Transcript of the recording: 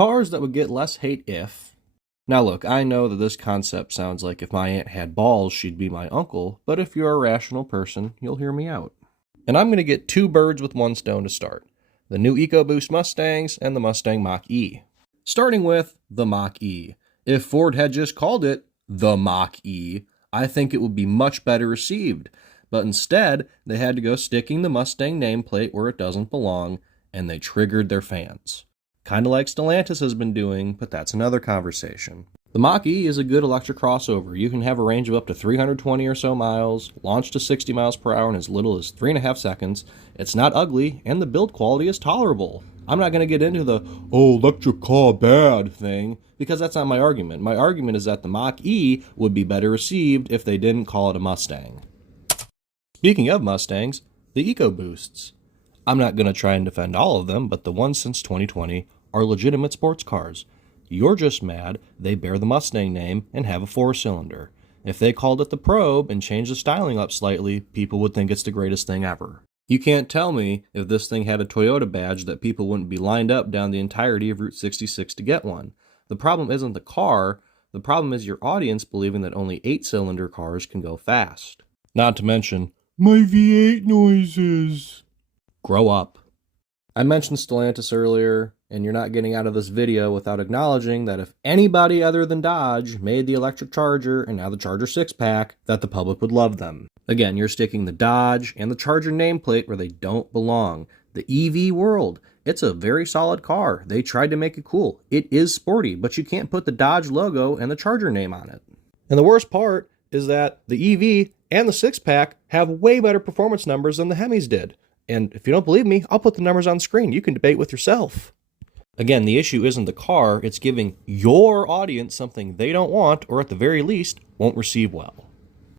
Cars that would get less hate if... Now look, I know that this concept sounds like if my aunt had balls, she'd be my uncle, but if you're a rational person, you'll hear me out. And I'm going to get two birds with one stone to start. The new EcoBoost Mustangs and the Mustang Mach-E. Starting with the Mach-E. If Ford had just called it the Mach-E, I think it would be much better received. But instead, they had to go sticking the Mustang nameplate where it doesn't belong, and they triggered their fans. Kind of like Stellantis has been doing, but that's another conversation. The Mach-E is a good electric crossover. You can have a range of up to 320 or so miles, launch to 60 miles per hour in as little as 3.5 seconds. It's not ugly, and the build quality is tolerable. I'm not going to get into the, oh, electric car bad thing, because that's not my argument. My argument is that the Mach-E would be better received if they didn't call it a Mustang. Speaking of Mustangs, the EcoBoosts. I'm not going to try and defend all of them, but the ones since 2020 are legitimate sports cars. You're just mad they bear the Mustang name and have a 4-cylinder. If they called it the Probe and changed the styling up slightly, people would think it's the greatest thing ever. You can't tell me if this thing had a Toyota badge that people wouldn't be lined up down the entirety of Route 66 to get one. The problem isn't the car, the problem is your audience believing that only 8-cylinder cars can go fast. Not to mention, my V8 noises. Grow up. I mentioned Stellantis earlier, and you're not getting out of this video without acknowledging that if anybody other than Dodge made the electric Charger and now the Charger 6-pack, that the public would love them. Again, you're sticking the Dodge and the Charger nameplate where they don't belong. The EV world, it's a very solid car. They tried to make it cool. It is sporty, but you can't put the Dodge logo and the Charger name on it. And the worst part is that the EV and the 6-pack have way better performance numbers than the Hemis did. And if you don't believe me, I'll put the numbers on screen. You can debate with yourself. Again, the issue isn't the car, it's giving your audience something they don't want, or at the very least, won't receive well.